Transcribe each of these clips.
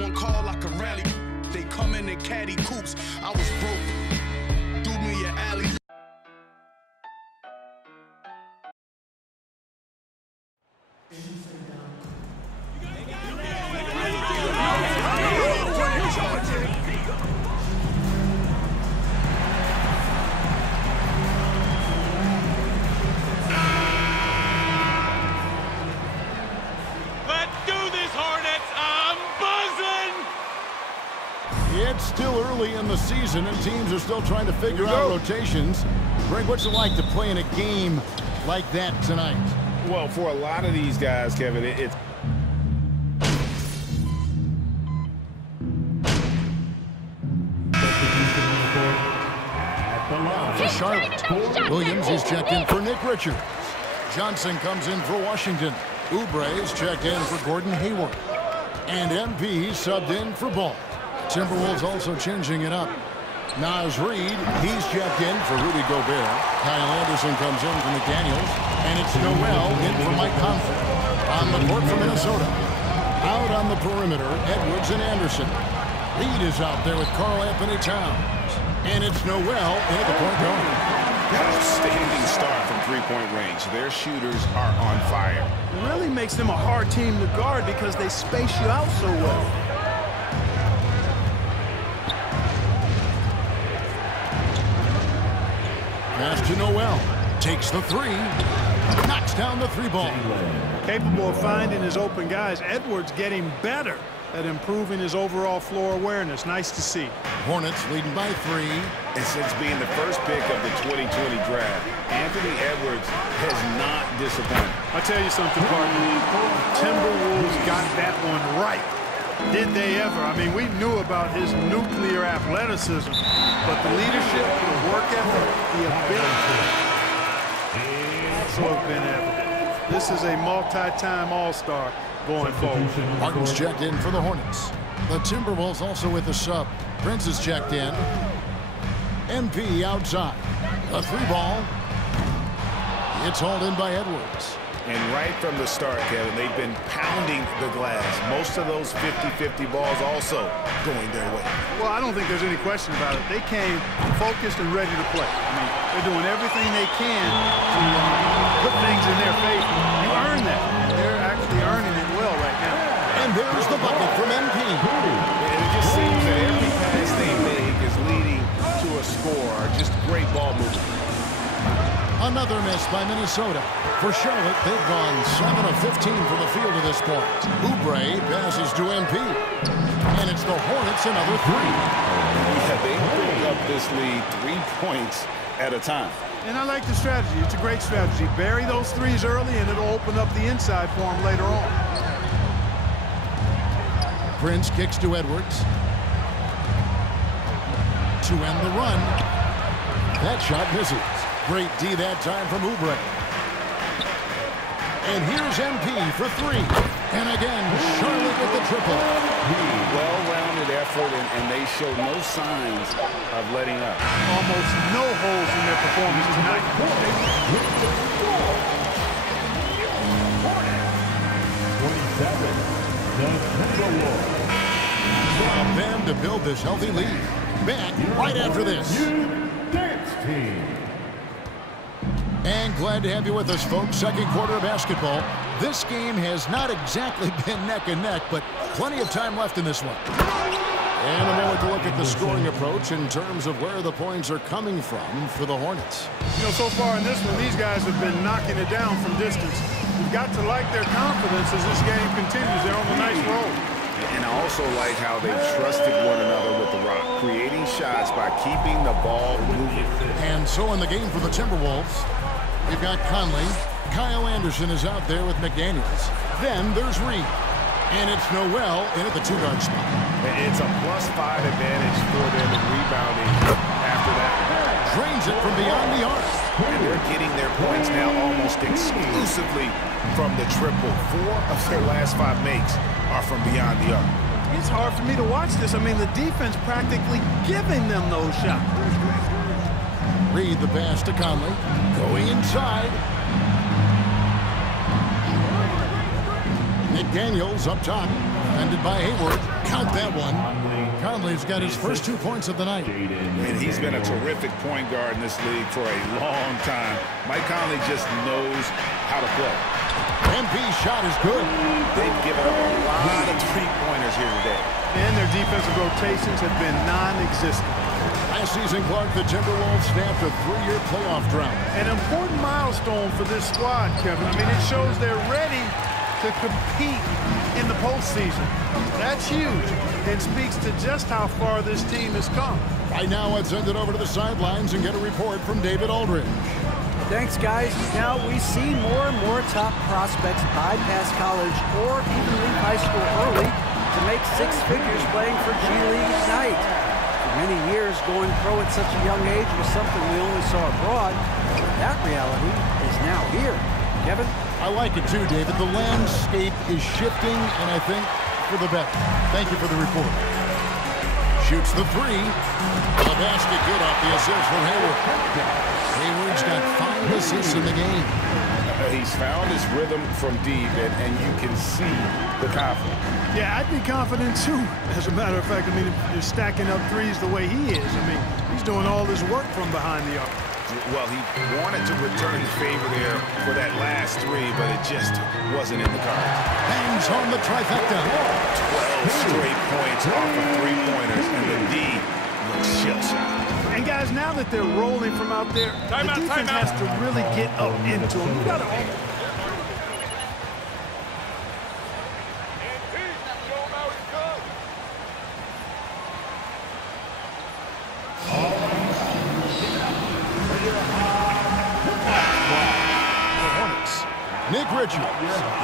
One call like a rally. They come in caddy coops. I was broke. Do me your alley. It's still early in the season, and teams are still trying to figure out rotations. Greg, what's it like to play in a game like that tonight? Well, for a lot of these guys, Kevin, it's... For Charlotte, Williams is checked in for Nick Richards. Johnson comes in for Washington. Oubre is checked in for Gordon Hayward. And MP subbed in for Ball. Timberwolves also changing it up. Naz Reid, he's checked in for Rudy Gobert. Kyle Anderson comes in for McDaniels. And it's Noel in for Mike Conley. On the court for Minnesota. Out on the perimeter, Edwards and Anderson. Reid is out there with Karl Anthony Towns. And it's Noel in at the point guard. Outstanding start from three-point range. Their shooters are on fire. It really makes them a hard team to guard because they space you out so well. Pass to Noel. Takes the three. Knocks down the three ball. Capable of finding his open guys. Edwards getting better at improving his overall floor awareness. Nice to see. Hornets leading by 3. And since being the first pick of the 2020 draft, Anthony Edwards has not disappointed. I'll tell you something, partner. Timberwolves got that one right. Did they ever? I mean, we knew about his nuclear athleticism, but the leadership, the work ethic, the ability also have been evident. This is a multi-time All-Star going forward. Martin's checked in for the Hornets. The Timberwolves also with a sub. Prince is checked in. MP outside. A three ball. It's hauled in by Edwards. And right from the start, Kevin, they've been pounding the glass. Most of those 50-50 balls also going their way. Well, I don't think there's any question about it. They came focused and ready to play. I mean, they're doing everything they can to put things in their favor. You earn that, and they're actually earning it well right now. And there's the bucket from MP. And it just seems that every pass they make is leading to a score. Just great ball movement. Another miss by Minnesota. For Charlotte, they've gone 7 of 15 from the field to this point. Oubre passes to MP. And it's the Hornets another 3. Yeah, they build up this lead 3 points at a time. And I like the strategy. It's a great strategy. Bury those threes early, and it'll open up the inside for them later on. Prince kicks to Edwards. To end the run. That shot misses. Great D that time from Oubre. And here's MP for 3. And again, Charlotte with the triple. Well-rounded effort, and they show no signs of letting up. Almost no holes in their performance tonight. Them to build this healthy lead. Back right after this. And glad to have you with us, folks. Second quarter of basketball. This game has not exactly been neck and neck, but plenty of time left in this one. And a moment to look at the scoring approach in terms of where the points are coming from for the Hornets. You know, so far in this one, these guys have been knocking it down from distance. You've got to like their confidence as this game continues. They're on a nice roll. And I also like how they trusted one another with the rock, creating shots by keeping the ball moving. And so in the game for the Timberwolves, you've got Conley. Kyle Anderson is out there with McDaniels. Then there's Reid. And it's Noel in at the 2-guard spot. It's a +5 advantage for them in rebounding after that. Drains it from beyond the arc. And they're getting their points now almost exclusively from the triple. 4 of their last 5 makes are from beyond the arc. It's hard for me to watch this. I mean, the defense practically giving them those shots. Reid the pass to Conley. Going inside. McDaniels up top. defended by Hayward. Count that one. Conley's got his first 2 points of the night. And he's been a terrific point guard in this league for a long time. Mike Conley just knows how to play. MP's shot is good. They've given up a lot of three-pointers here today. And their defensive rotations have been non-existent. Last season, Clark, the Timberwolves snapped a 3-year playoff drought. An important milestone for this squad, Kevin. I mean, it shows they're ready to compete in the postseason. That's huge and speaks to just how far this team has come. Right now, let's send it over to the sidelines and get a report from David Aldridge. Thanks, guys. Now we see more and more top prospects bypass college or even leave high school early to make 6 figures playing for G League Ignite. For many years, going pro at such a young age was something we only saw abroad. That reality is now here. Kevin? I like it too, David. The landscape is shifting, and I think for the better. Thank you for the report. Shoots the 3. The basket good off the assist from Hayward. Hayward's got 5 assists in the game. He's found his rhythm from deep, and you can see the confidence. Yeah, I'd be confident too. As a matter of fact, I mean, if you're stacking up threes the way he is, I mean, he's doing all this work from behind the arc. Well, he wanted to return the favor there for that last 3, but it just wasn't in the cards. Bangs on the trifecta. 12 straight points off of 3-pointers, and the D looks shell-shocked. And guys, now that they're rolling from out there, the defense has to really get up into them. You got to. Nick Richards,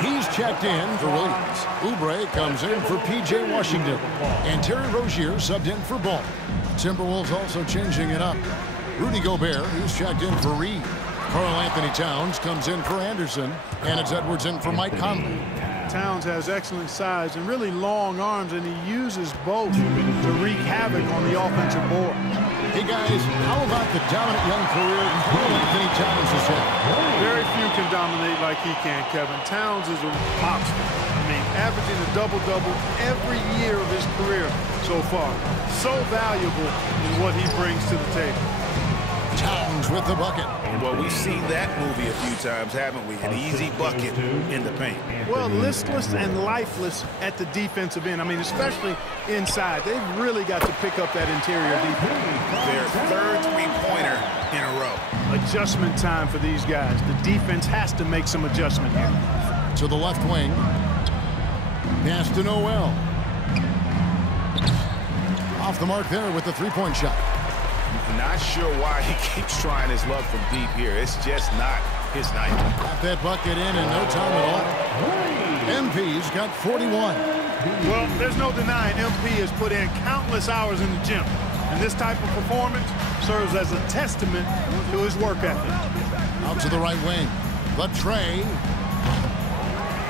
he's checked in for Williams. Oubre comes in for P.J. Washington. And Terry Rozier subbed in for Ball. Timberwolves also changing it up. Rudy Gobert, he's checked in for Reed. Karl Anthony Towns comes in for Anderson. And it's Edwards in for Mike Conley. Towns has excellent size and really long arms, and he uses both to wreak havoc on the offensive board. Hey guys, how about the dominant young career Karl Anthony Towns has had? Very few can dominate like he can, Kevin. Towns is a monster. I mean, averaging a double-double every year of his career so far. So valuable in what he brings to the table. Towns with the bucket. Well, we've seen that movie a few times, haven't we? An easy bucket in the paint. Well, listless and lifeless at the defensive end. I mean, especially inside. They've really got to pick up that interior defense. Their third three-pointer in a row. Adjustment time for these guys. The defense has to make some adjustment here. To the left wing. Pass to Noel. Off the mark there with the three-point shot. Not sure why he keeps trying his luck from deep here. It's just not his night. Got that bucket in no time at all. MP's got 41. Well, there's no denying MP has put in countless hours in the gym. And this type of performance serves as a testament to his work ethic. Out to the right wing. The tray.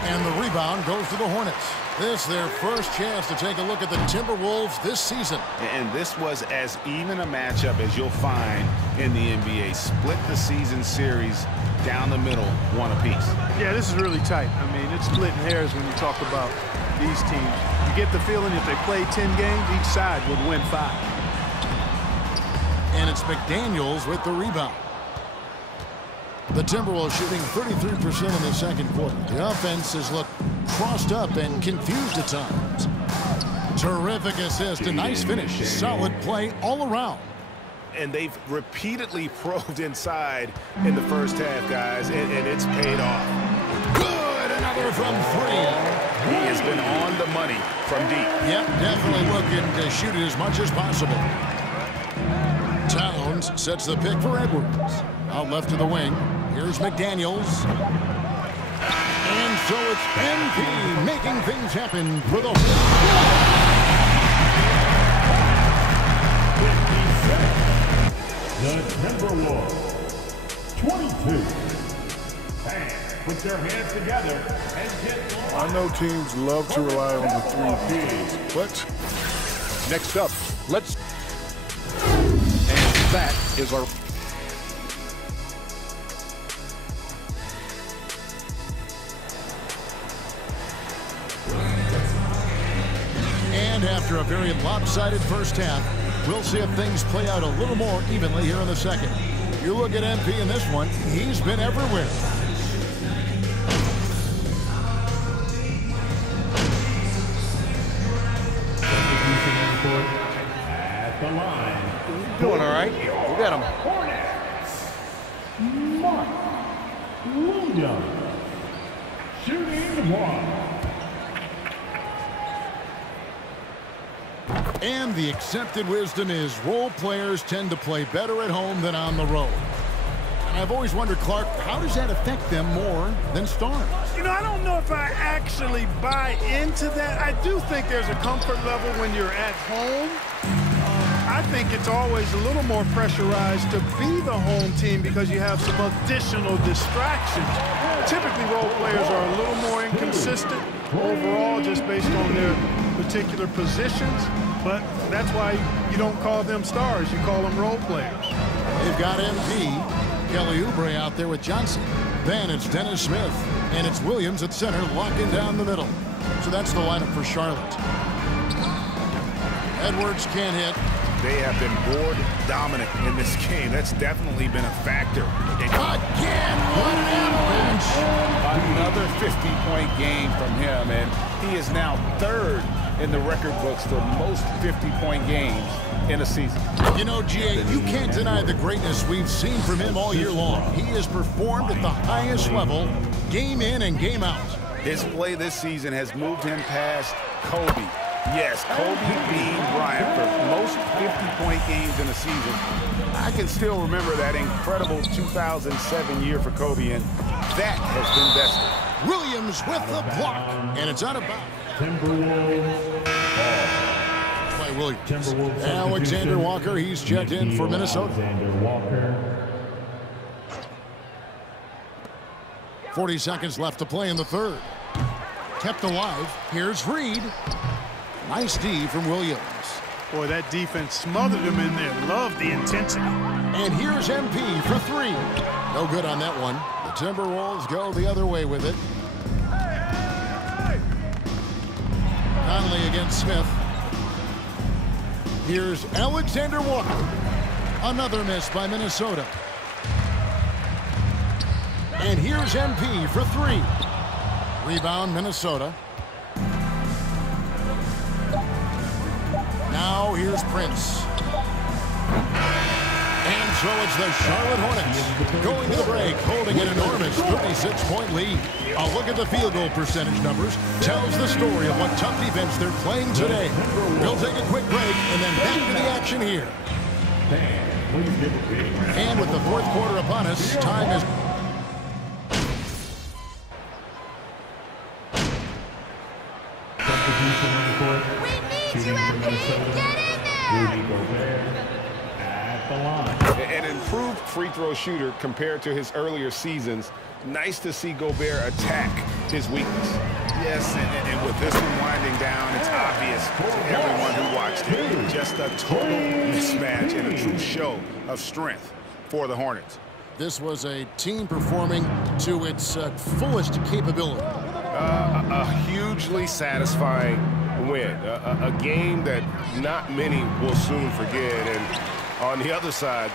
And the rebound goes to the Hornets. This their first chance to take a look at the Timberwolves this season. And this was as even a matchup as you'll find in the NBA. Split the season series down the middle, one apiece. Yeah, this is really tight. I mean, it's splitting hairs when you talk about these teams. You get the feeling if they play 10 games, each side would win 5. And it's McDaniels with the rebound. The Timberwolves shooting 33% in the second quarter. The offense has looked crossed up and confused at times. Terrific assist, a nice finish. Solid play all around. And they've repeatedly probed inside in the first half, guys, and it's paid off. Good, another from 3. He has been on the money from deep. Yep, definitely looking to shoot it as much as possible. Towns sets the pick for Edwards. Out left to the wing. Here's McDaniels. And so it's MP making things happen for the... The Timberwolves, 22. And put their hands together and get... I know teams love to rely on the 3 Ps, but next up, let's... And that is our... And after a very lopsided first half, we'll see if things play out a little more evenly here in the second. You look at MP in this one, he's been everywhere. At the line. Doing all right. We got him. Mark Williams. Shooting 1. And the accepted wisdom is role players tend to play better at home than on the road. And I've always wondered, Clark, how does that affect them more than stars? You know, I don't know if I actually buy into that. I do think there's a comfort level when you're at home. I think it's always a little more pressurized to be the home team because you have some additional distractions. Typically, role players are a little more inconsistent overall just based on their particular positions, but that's why you don't call them stars. You call them role players. They've got MP, Kelly Oubre out there with Johnson. Then it's Dennis Smith, and it's Williams at center locking down the middle. So that's the lineup for Charlotte. Edwards can't hit. They have been board dominant in this game. That's definitely been a factor. Again, what an avalanche! Another 50-point game from him, and he is now third in the record books for most 50-point games in a season. You know, GA, you can't deny the greatness we've seen from him all year long. He has performed at the highest level, game in and game out. His play this season has moved him past Kobe. Yes, Kobe beat Bryant for most 50-point games in a season. I can still remember that incredible 2007 year for Kobe, and that has been bested. Williams with the block, and it's out of bounds. Timberwolves. By Williams. Alexander Walker, he's checked in for Minnesota. Alexander Walker. 40 seconds left to play in the third. Kept alive. Here's Reed. Nice D from Williams. Boy, that defense smothered him in there. Love the intensity. And here's MP for three. No good on that one. The Timberwolves go the other way with it. Conley against Smith. Here's Alexander Walker. Another miss by Minnesota. And here's MP for three. Rebound, Minnesota. Now here's Prince. And so it's the Charlotte Hornets going to the break, holding an enormous 36-point lead. A look at the field goal percentage numbers tells the story of what tough defense they're playing today. We'll take a quick break and then back to the action here. And with the fourth quarter upon us, time is... You MP, get in there! An improved free throw shooter compared to his earlier seasons. Nice to see Gobert attack his weakness. Yes, and with this one winding down, it's obvious to everyone who watched it. Just a total mismatch and a true show of strength for the Hornets. This was a team performing to its fullest capability. A hugely satisfying win. A game that not many will soon forget. And on the other side,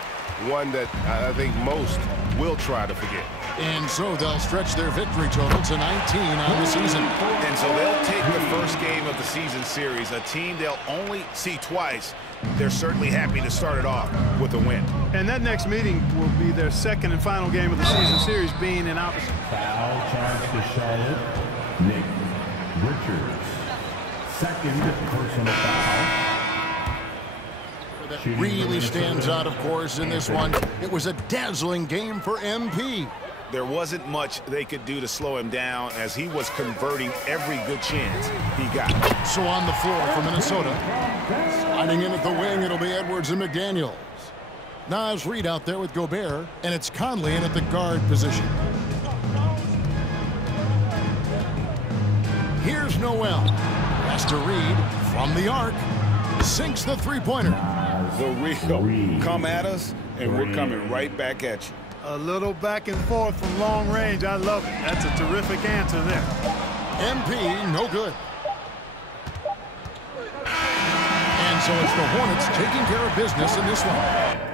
one that I think most will try to forget. And so they'll stretch their victory total to 19 on the season. And so they'll take the first game of the season series, a team they'll only see twice. They're certainly happy to start it off with a win. And that next meeting will be their second and final game of the season series, being in opposite. Foul charge to Charlotte. Nick Richards. Second personal foul. That really stands out, of course, in this one. It was a dazzling game for MP. There wasn't much they could do to slow him down as he was converting every good chance he got. So on the floor for Minnesota. Sliding in at the wing, it'll be Edwards and McDaniels. Nas Reed out there with Gobert, and it's Conley in at the guard position. Here's Noel. Pass to Reed from the arc. Sinks the three-pointer. The real come at us, and we're coming right back at you. A little back and forth from long range. I love it. That's a terrific answer there. MP, no good. So it's the Hornets taking care of business in this one.